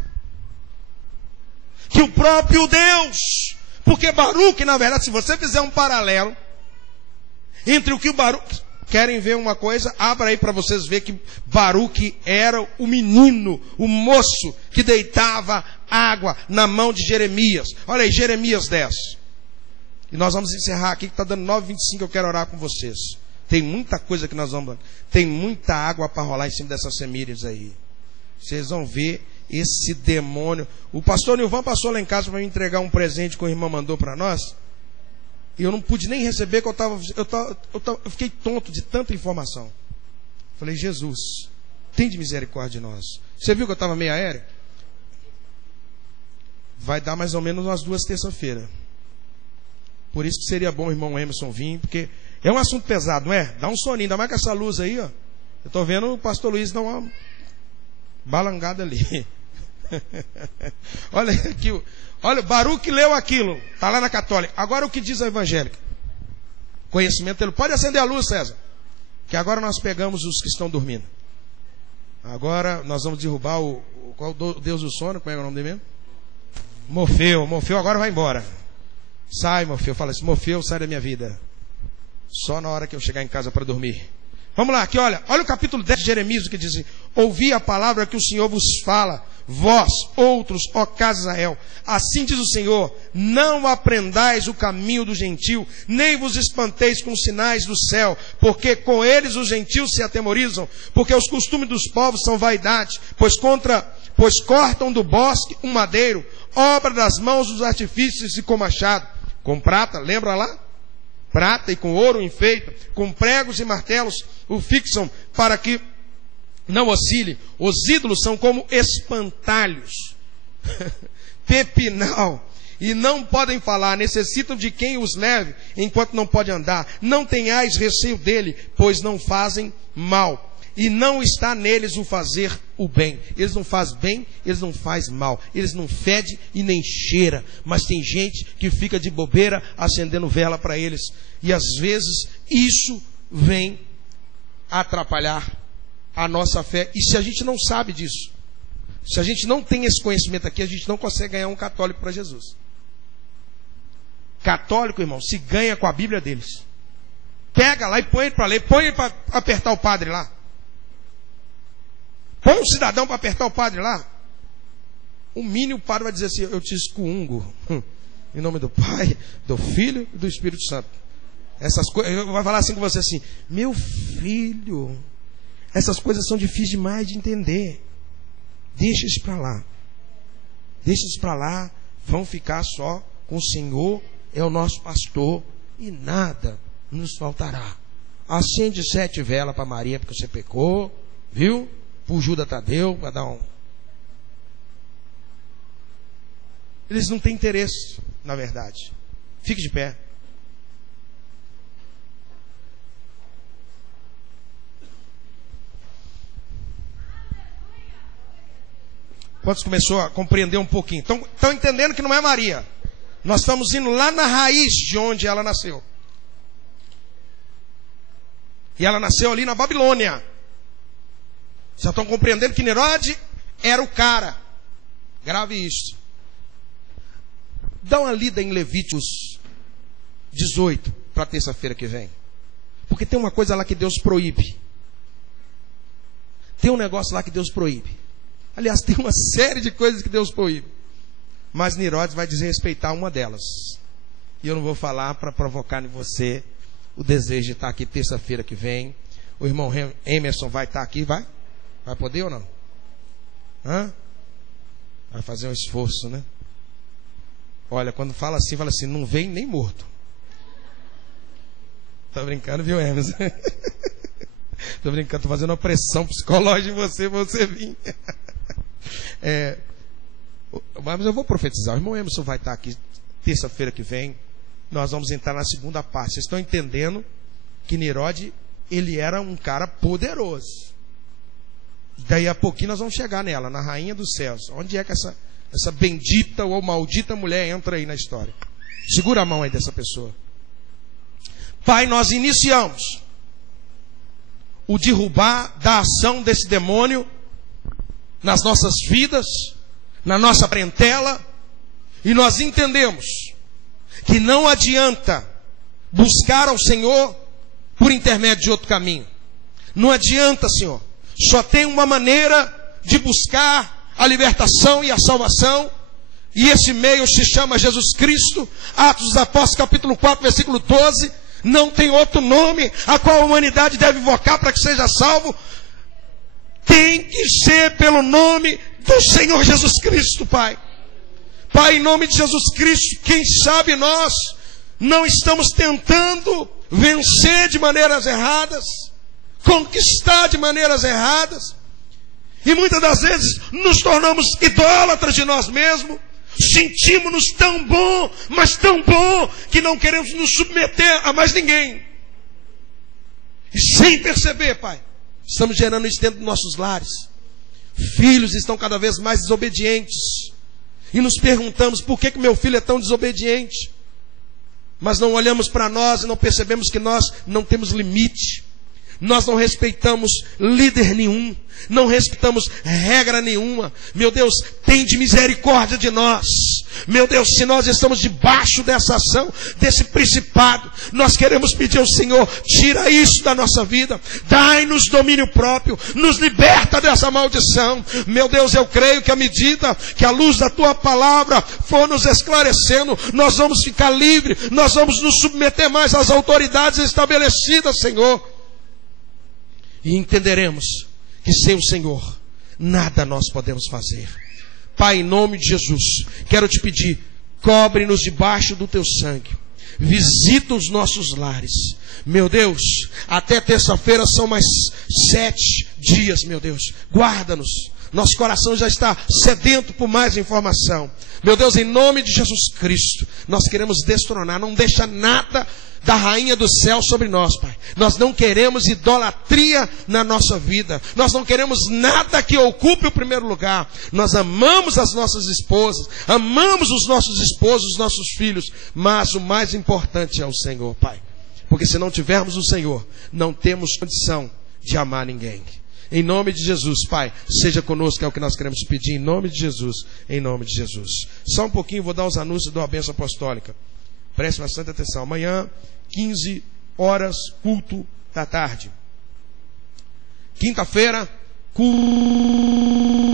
Que o próprio Deus, porque Baruque, na verdade, se você fizer um paralelo entre o que o Baruque... Querem ver uma coisa? Abra aí para vocês verem que Baruque era o menino, o moço que deitava água na mão de Jeremias. Olha aí, Jeremias 10. E nós vamos encerrar aqui, que está dando 9h25, eu quero orar com vocês. Tem muita coisa que nós vamos... Tem muita água para rolar em cima dessas semílias aí. Vocês vão ver esse demônio. O pastor Nilvan passou lá em casa para me entregar um presente que o irmão mandou para nós. E eu não pude nem receber, que eu fiquei tonto de tanta informação. Falei, Jesus, tem de misericórdia de nós. Você viu que eu estava meio aéreo? Vai dar mais ou menos umas 2 terças-feiras. Por isso que seria bom o irmão Emerson vir, porque é um assunto pesado, não é? Dá um soninho, ainda mais com essa luz aí, ó. Eu estou vendo o pastor Luiz dar uma balangada ali. Olha aqui, olha, Baruque leu aquilo, está lá na católica. Agora o que diz a evangélica? Conhecimento, ele pode acender a luz, César, que agora nós pegamos os que estão dormindo. Agora nós vamos derrubar qual o Deus do sono? Como é o nome dele mesmo? Morfeu. Morfeu agora vai embora. Sai, Morfeu. Fala assim: Morfeu, sai da minha vida. Só na hora que eu chegar em casa para dormir. Vamos lá, aqui olha o capítulo 10 de Jeremias, o que diz assim: ouvi a palavra que o Senhor vos fala, vós, outros, ó casa de Israel. Assim diz o Senhor: não aprendais o caminho do gentio, nem vos espanteis com os sinais do céu, porque com eles os gentios se atemorizam, porque os costumes dos povos são vaidade, pois cortam do bosque um madeiro, obra das mãos dos artifícios e com machado, com prata, lembra lá? Prata e com ouro enfeitam, com pregos e martelos o fixam para que não oscile. Os ídolos são como espantalhos, pepinal, e não podem falar, necessitam de quem os leve enquanto não pode andar. Não tenhais receio dele, pois não fazem mal. E não está neles o fazer o bem. Eles não fazem bem, eles não fazem mal. Eles não fedem e nem cheira. Mas tem gente que fica de bobeira acendendo vela para eles. E às vezes isso vem atrapalhar a nossa fé. E se a gente não sabe disso, se a gente não tem esse conhecimento aqui, a gente não consegue ganhar um católico para Jesus. Católico, irmão, se ganha com a Bíblia deles. Pega lá e põe ele para ler. Põe ele para apertar o padre lá. Põe um cidadão para apertar o padre lá. O mínimo o padre vai dizer assim: eu te excomungo em nome do Pai, do Filho e do Espírito Santo. Essas coisas, vai falar assim com você assim: meu filho, essas coisas são difíceis demais de entender. Deixa isso para lá. Deixa isso para lá. Vamos ficar só com o Senhor, é o nosso pastor, e nada nos faltará. Acende 7 velas para Maria porque você pecou, viu? Por Judas Tadeu, para dar um... Eles não têm interesse, na verdade. Fique de pé. Quantos começou a compreender um pouquinho? Estão entendendo que não é Maria. Nós estamos indo lá na raiz de onde ela nasceu. E ela nasceu ali na Babilônia. Já estão compreendendo que Nirode era o cara. Grave isso. Dá uma lida em Levíticos 18 para terça-feira que vem. Porque tem uma coisa lá que Deus proíbe. Tem um negócio lá que Deus proíbe. Aliás, tem uma série de coisas que Deus proíbe. Mas Nirode vai desrespeitar uma delas. E eu não vou falar para provocar em você o desejo de estar aqui terça-feira que vem. O irmão Emerson vai estar aqui, vai? Vai poder ou não? Hã? Vai fazer um esforço, né? Olha, quando fala assim, não vem nem morto. Tá brincando, viu, Emerson? Tô brincando, tô fazendo uma pressão psicológica em você, pra você vir. Mas eu vou profetizar. O irmão Emerson vai estar aqui terça-feira que vem. Nós vamos entrar na segunda parte. Vocês estão entendendo que Nirode, ele era um cara poderoso. Daí a pouquinho nós vamos chegar nela, na rainha dos céus. Onde é que essa bendita ou maldita mulher entra aí na história? Segura a mão aí dessa pessoa. Pai, nós iniciamos o derrubar da ação desse demônio nas nossas vidas, na nossa parentela, e nós entendemos que não adianta buscar ao Senhor por intermédio de outro caminho. Não adianta, Senhor. Só tem uma maneira de buscar a libertação e a salvação, e esse meio se chama Jesus Cristo. Atos dos Apóstolos, capítulo 4, versículo 12. Não tem outro nome a qual a humanidade deve invocar para que seja salvo. Tem que ser pelo nome do Senhor Jesus Cristo, Pai. Pai, em nome de Jesus Cristo, quem sabe nós não estamos tentando vencer de maneiras erradas, conquistar de maneiras erradas, e muitas das vezes nos tornamos idólatras de nós mesmos, sentimos-nos tão bom, mas tão bom, que não queremos nos submeter a mais ninguém, e sem perceber, Pai, estamos gerando isso dentro dos nossos lares. Filhos estão cada vez mais desobedientes, e nos perguntamos por que meu filho é tão desobediente, mas não olhamos para nós e não percebemos que nós não temos limite. Nós não respeitamos líder nenhum, não respeitamos regra nenhuma. Meu Deus, tende misericórdia de nós. Meu Deus, se nós estamos debaixo dessa ação, desse principado, nós queremos pedir ao Senhor, tira isso da nossa vida, dai-nos domínio próprio, nos liberta dessa maldição. Meu Deus, eu creio que à medida que a luz da Tua palavra for nos esclarecendo, nós vamos ficar livres, nós vamos nos submeter mais às autoridades estabelecidas, Senhor. E entenderemos que sem o Senhor, nada nós podemos fazer. Pai, em nome de Jesus, quero te pedir, cobre-nos debaixo do Teu sangue. Visita os nossos lares. Meu Deus, até terça-feira são mais 7 dias, meu Deus. Guarda-nos. Nosso coração já está sedento por mais informação. Meu Deus, em nome de Jesus Cristo, nós queremos destronar. Não deixa nada da rainha do céu sobre nós, Pai. Nós não queremos idolatria na nossa vida. Nós não queremos nada que ocupe o primeiro lugar. Nós amamos as nossas esposas, amamos os nossos esposos, os nossos filhos, mas o mais importante é o Senhor, Pai. Porque se não tivermos o Senhor, não temos condição de amar ninguém. Em nome de Jesus, Pai, seja conosco, é o que nós queremos pedir, em nome de Jesus, em nome de Jesus. Só um pouquinho, vou dar os anúncios da bênção apostólica. Preste bastante atenção. Amanhã, 15 horas, culto da tarde. Quinta-feira, culto